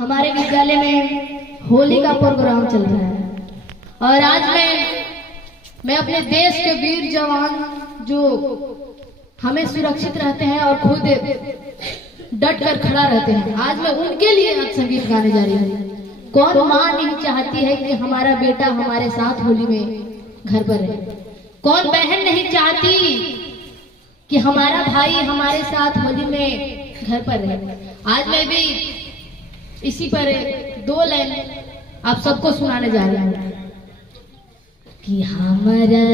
हमारे विद्यालय में होली का प्रोग्राम चल रहा है और आज मैं अपने देश के वीर जवान जो हमें सुरक्षित रहते हैं और खुद डट कर खड़ा रहते हैं, आज मैं उनके लिए आज संगीत गाने जा रही हूँ। कौन माँ नहीं चाहती है कि हमारा बेटा हमारे साथ होली में घर पर रहे? कौन बहन नहीं चाहती कि हमारा भाई हमारे साथ होली में घर पर रहे? आज मैं भी इसी पर दो लाइन आप सबको सुनाने जा रहा हूँ कि हमारा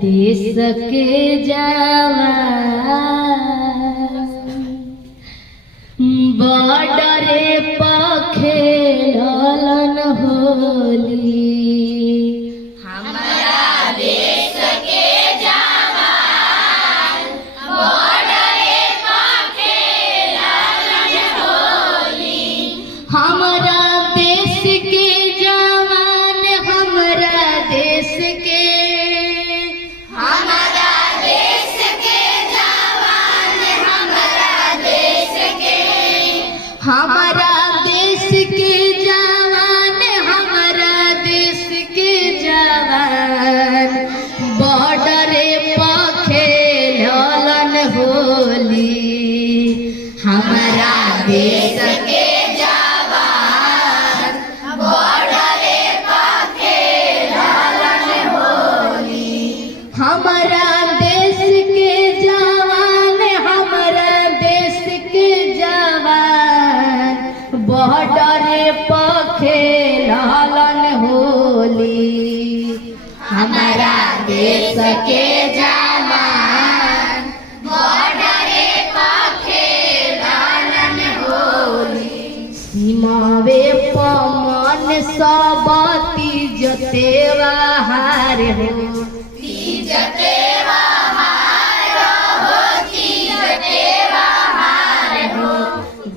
देश के जवान बॉर्डरे पर खेलन होली। हमारा देश के जवान बॉर्डरे पर खेलन होली। हमारा देश के जवान हमारा देश के हमारा देश के जवान हमारा देश के हमारा देश के जवान हमारा देश के जवान बॉर्डरे पर खेलन होली। हमारा देश के जवान बॉर्डरे पर खेलन होली। हमारा देश के जवान हमारा देश के जवान बॉर्डरे पर खेलन होली। हमारा देश के जवान बॉर्डरे पर खेलन होली। सीमावे पमन सबती जतेवाहार हो तीज त्योहार हो, तीज त्योहार हो।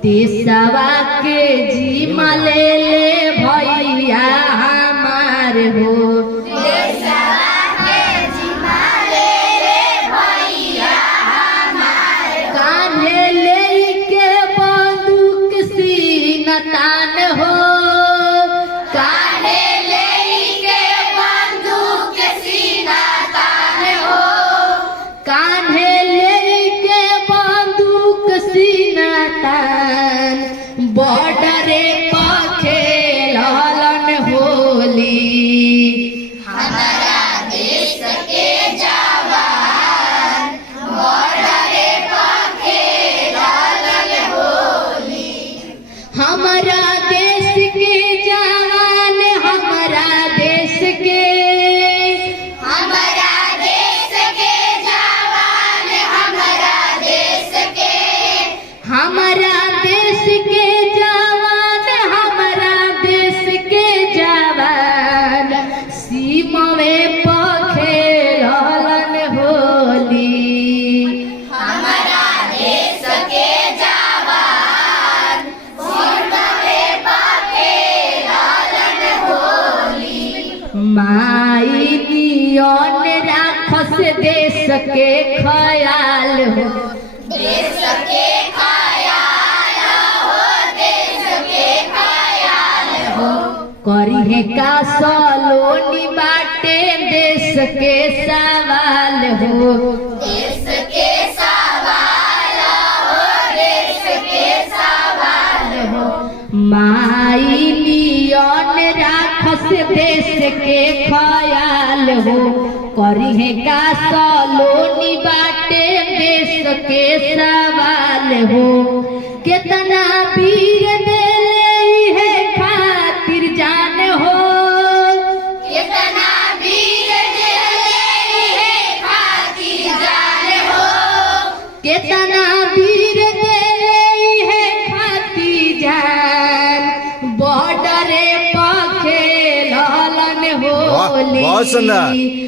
देशवा के जीमा ले भैया हमार हो। देशवा के जिम्मा ले भैया हमार हो। कान्हे ले के बंदूक सीना तान हो। कान्हे लेके बंदूक सीना तान हो। कान्हे ले के बंदूक सीना तान बॉर्डरे पर खेलन होली। हमारा देश के जवान बॉर्डरे पर खेलन होली। हमारा देश के जवान हमारा देश के हमारा देश के जवान हमारा देश के हमारा देश के जवान हमारा देश के जवान सीमावे पर खेलन होली। हमारा देश के जवान बॉर्डरे पर खेलन होली। माई नियन राखस देश के ख्याल हो। देश के ख्याल हो, देश के ख्याल हो। करिहे का सलोनी बाटे देश के सवाल हो। देश के सवाल हो, देश के सवाल हो। माई नियन राखस देश के ख्याल हो। करिहे का सलोनी बाटे देश के सवाल हो। कितना वीर देले है खातिर जान हो। कितना वीर जले है खातिर जान हो। कितना वीर देले है खातिर जान बॉर्डरे पर खेलन होली। बहुत सुंदर।